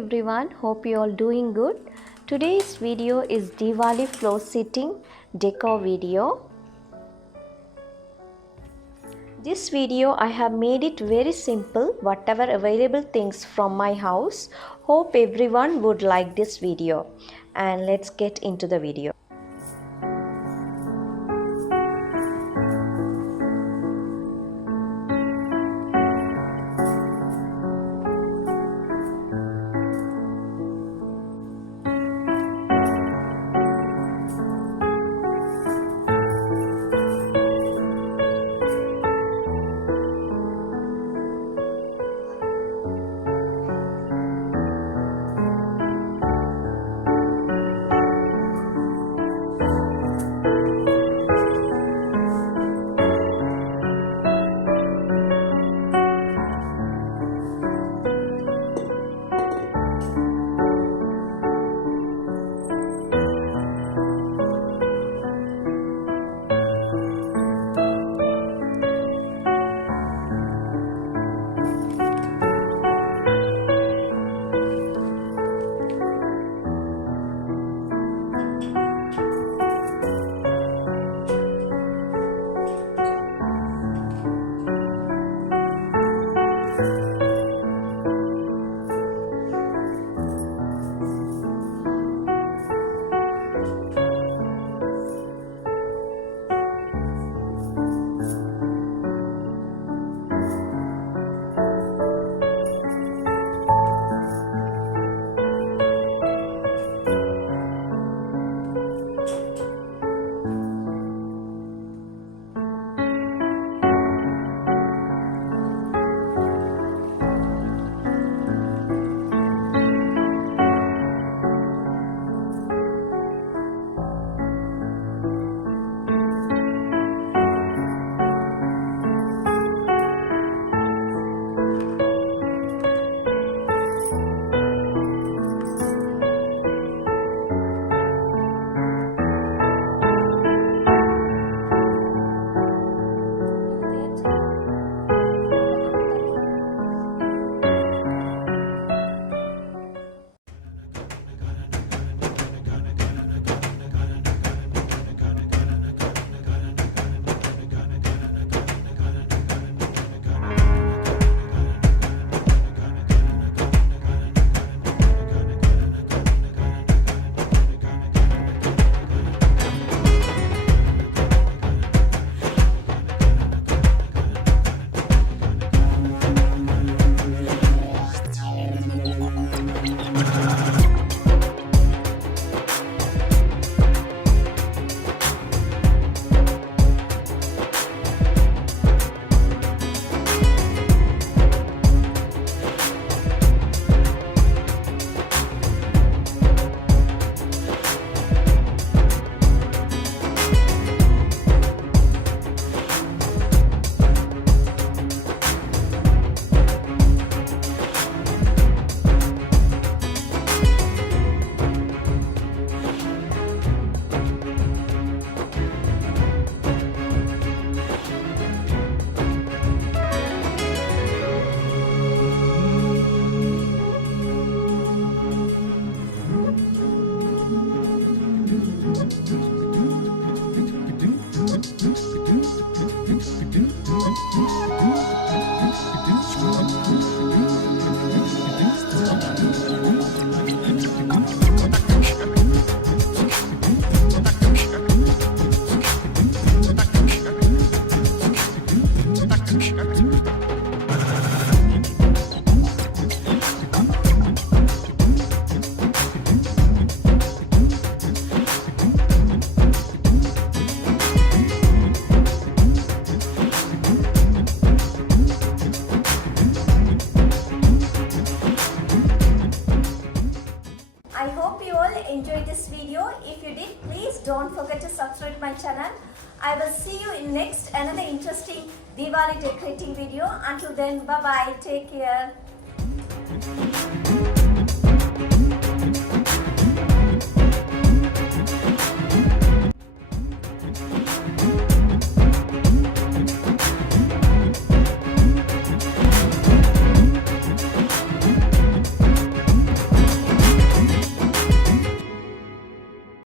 everyone, hope you all doing good. Today's video is Diwali floor sitting decor video. This video I have made it very simple, whatever available things from my house. Hope everyone would like this video, and let's get into the video. I hope you all enjoyed this video. If you did, please don't forget to subscribe to my channel. I will see you in next another interesting Diwali decorating video. Until then, bye bye. Take care.